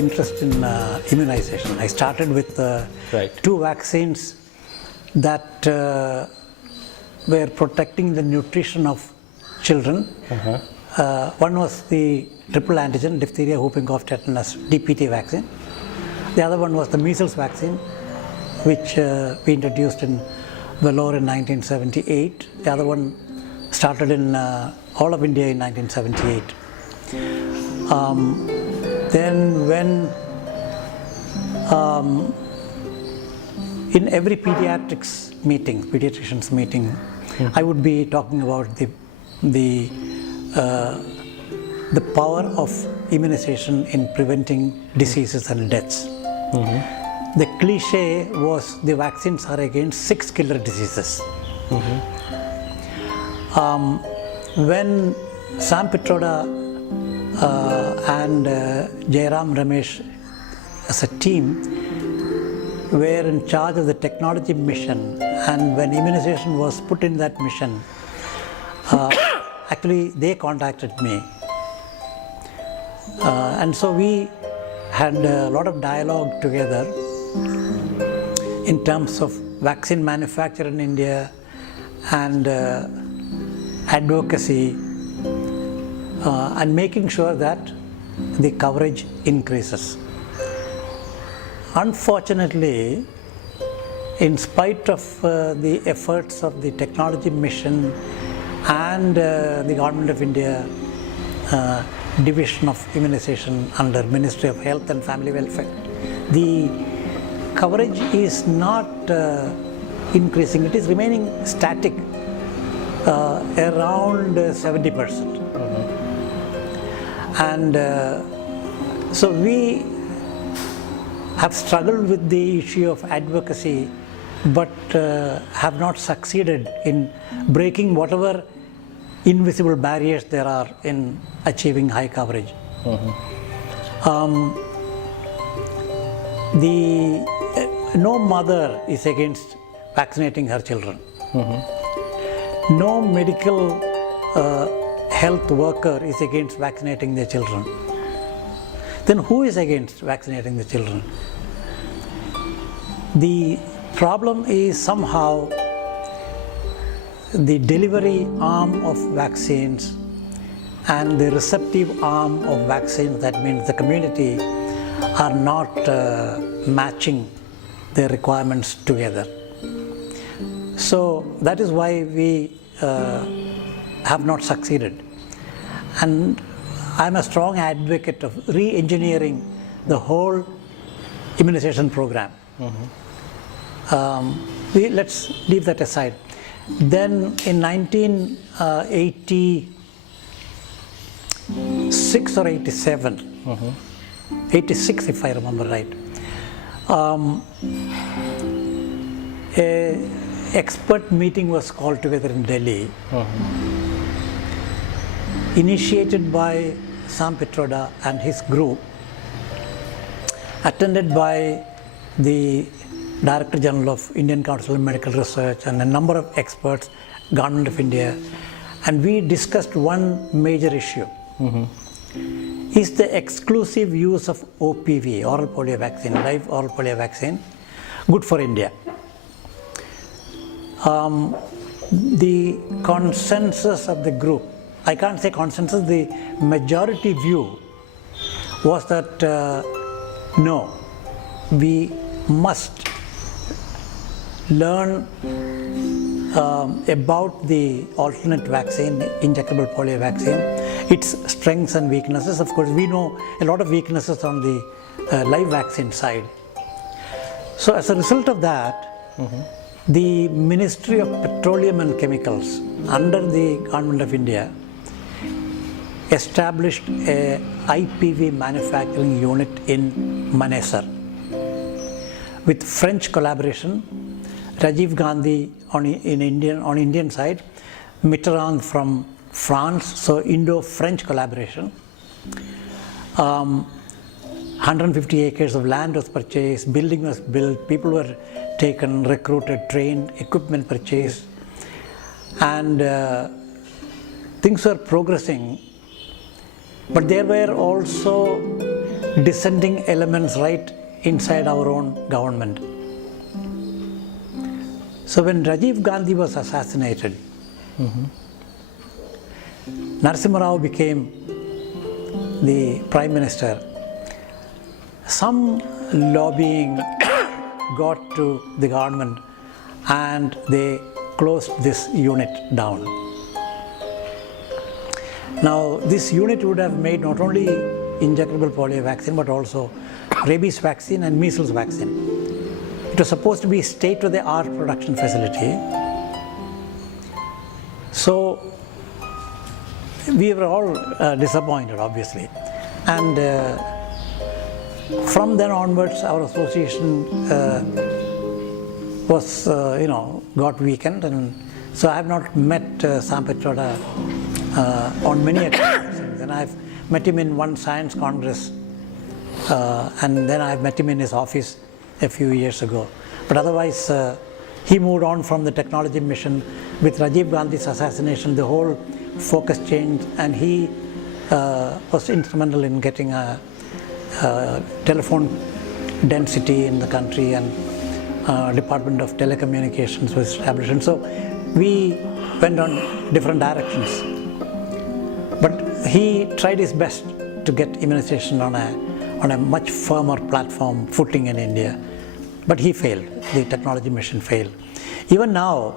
interest in immunization. I started with two vaccines that were protecting the nutrition of children. One was the triple antigen, diphtheria, whooping cough, tetanus, DPT vaccine. The other one was the measles vaccine, which we introduced in Vellore in 1978. The other one started in all of India in 1978. Then when in every pediatrician's meeting, I would be talking about the power of immunization in preventing diseases and deaths. The cliche was the vaccines are against 6 killer diseases. When Sam Pitroda and Jairam Ramesh as a team were in charge of the technology mission, and when immunization was put in that mission, actually they contacted me. And so we had a lot of dialogue together in terms of vaccine manufacture in India and advocacy and making sure that the coverage increases. Unfortunately, in spite of the efforts of the technology mission and the Government of India Division of Immunization under Ministry of Health and Family Welfare, the coverage is not increasing. It is remaining static around 70%. And so we have struggled with the issue of advocacy, but have not succeeded in breaking whatever invisible barriers there are in achieving high coverage. No mother is against vaccinating her children. No medical health worker is against vaccinating their children. Then who is against vaccinating the children? The problem is somehow the delivery arm of vaccines and the receptive arm of vaccines, that means the community, are not matching their requirements together. So that is why we have not succeeded. And I'm a strong advocate of re-engineering the whole immunization program. Let's leave that aside. Then in 1986 or 87, 86 if I remember right, an expert meeting was called together in Delhi, initiated by Sam Pitroda and his group, attended by the Director General of Indian Council of Medical Research and a number of experts, Government of India, and we discussed one major issue. Is the exclusive use of OPV, oral polio vaccine, live oral polio vaccine, good for India? The consensus of the group, I can't say consensus, the majority view was that no, we must learn about the alternate vaccine, injectable polio vaccine, its strengths and weaknesses. Of course, we know a lot of weaknesses on the live vaccine side. So as a result of that, the Ministry of Petroleum and Chemicals under the Government of India established a IPV manufacturing unit in Manesar with French collaboration. Rajiv Gandhi on Indian side, Mitterrand from France, so Indo-French collaboration. 150 acres of land was purchased, building was built, people were taken, recruited, trained, equipment purchased, and things were progressing. But there were also dissenting elements right inside our own government. So when Rajiv Gandhi was assassinated, Narasimha Rao became the Prime Minister. Some lobbying got to the government and they closed this unit down. Now this unit would have made not only injectable polio vaccine but also rabies vaccine and measles vaccine. It was supposed to be state-of-the-art production facility. So we were all disappointed, obviously, and from then onwards our association was got weakened, and so I have not met Sam Pitroda on many occasions, and I've met him in one science congress, and then I've met him in his office a few years ago. But otherwise he moved on from the technology mission. With Rajiv Gandhi's assassination, the whole focus changed, and he was instrumental in getting a telephone density in the country, and Department of Telecommunications was established. And so we went on different directions. But he tried his best to get immunization on a much firmer platform footing in India. But he failed. The technology mission failed. Even now,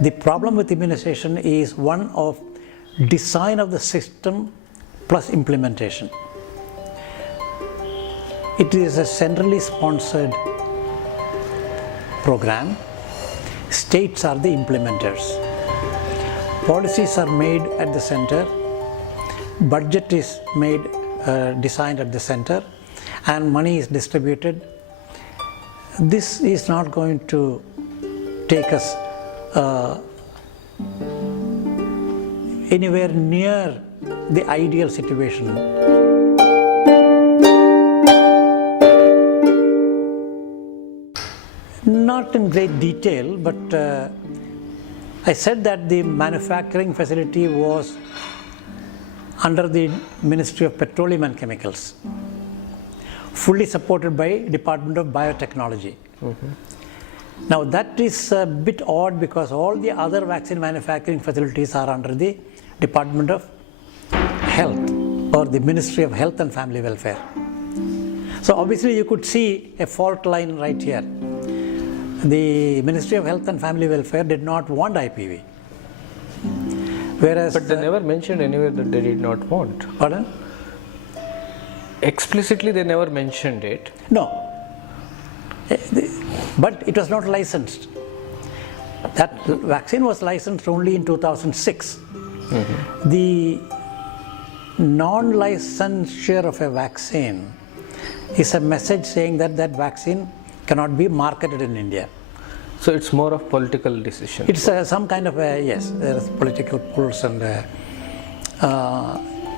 the problem with immunization is one of design of the system plus implementation. It is a centrally sponsored program. States are the implementers. Policies are made at the center. Budget is made, designed at the center, and money is distributed. This is not going to take us anywhere near the ideal situation. Not in great detail, but I said that the manufacturing facility was under the Ministry of Petroleum and Chemicals, fully supported by Department of Biotechnology. Now that is a bit odd because all the other vaccine manufacturing facilities are under the Department of Health or the Ministry of Health and Family Welfare. So obviously you could see a fault line right here. The Ministry of Health and Family Welfare did not want IPV. Whereas but they never mentioned anywhere that they did not want. Pardon? Explicitly they never mentioned it. No. But it was not licensed. That vaccine was licensed only in 2006. The non-licensure of a vaccine is a message saying that that vaccine cannot be marketed in India. So it's more of political decision. It's some kind of a, yes, there is political pulse, and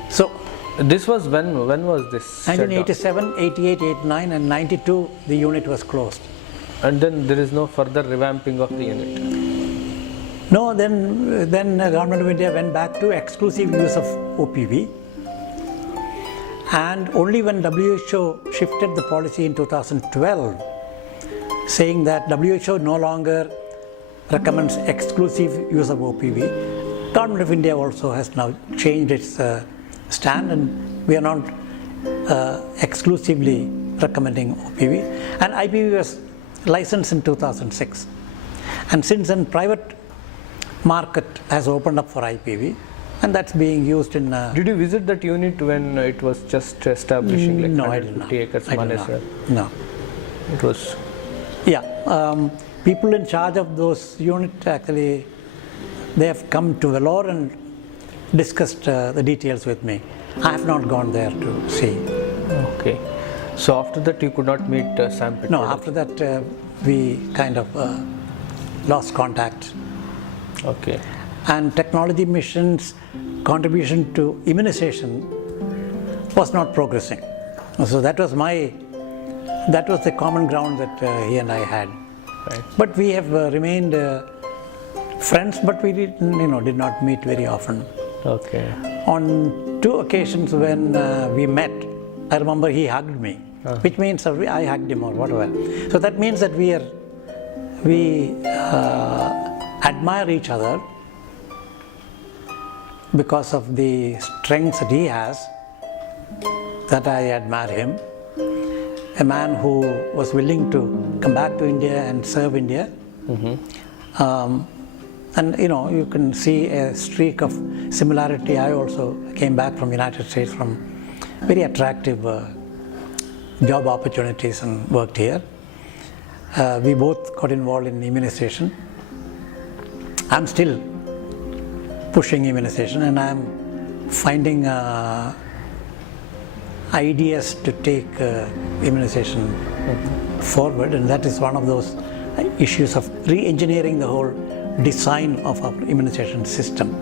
so this was when was this? 1987, 88, 89 and 92 the unit was closed. And then there is no further revamping of the unit? No, then the Government of India went back to exclusive use of OPV, and only when WHO shifted the policy in 2012, saying that WHO no longer recommends exclusive use of OPV, Government of India also has now changed its stand, and we are not exclusively recommending OPV, and IPV was licensed in 2006, and since then private market has opened up for IPV, and that's being used in did you visit that unit when it was just establishing, like no, 150 acres? No, it was, yeah, people in charge of those units actually, they have come to Vellore and discussed the details with me. I have not gone there to see. Okay. So after that you could not meet Sam Pitroda? No, after that we kind of lost contact. Okay. And technology mission's contribution to immunization was not progressing. So that was the common ground that he and I had. Right. But we have remained friends, but we did not meet very often. Okay. On two occasions when we met, I remember he hugged me, which means I hugged him or whatever. So that means that we admire each other because of the strengths that he has, that I admire him. A man who was willing to come back to India and serve India. And you can see a streak of similarity. I also came back from United States from very attractive job opportunities and worked here. We both got involved in immunization. I'm still pushing immunization, and I'm finding ideas to take immunization forward, and that is one of those issues of re-engineering the whole design of our immunization system.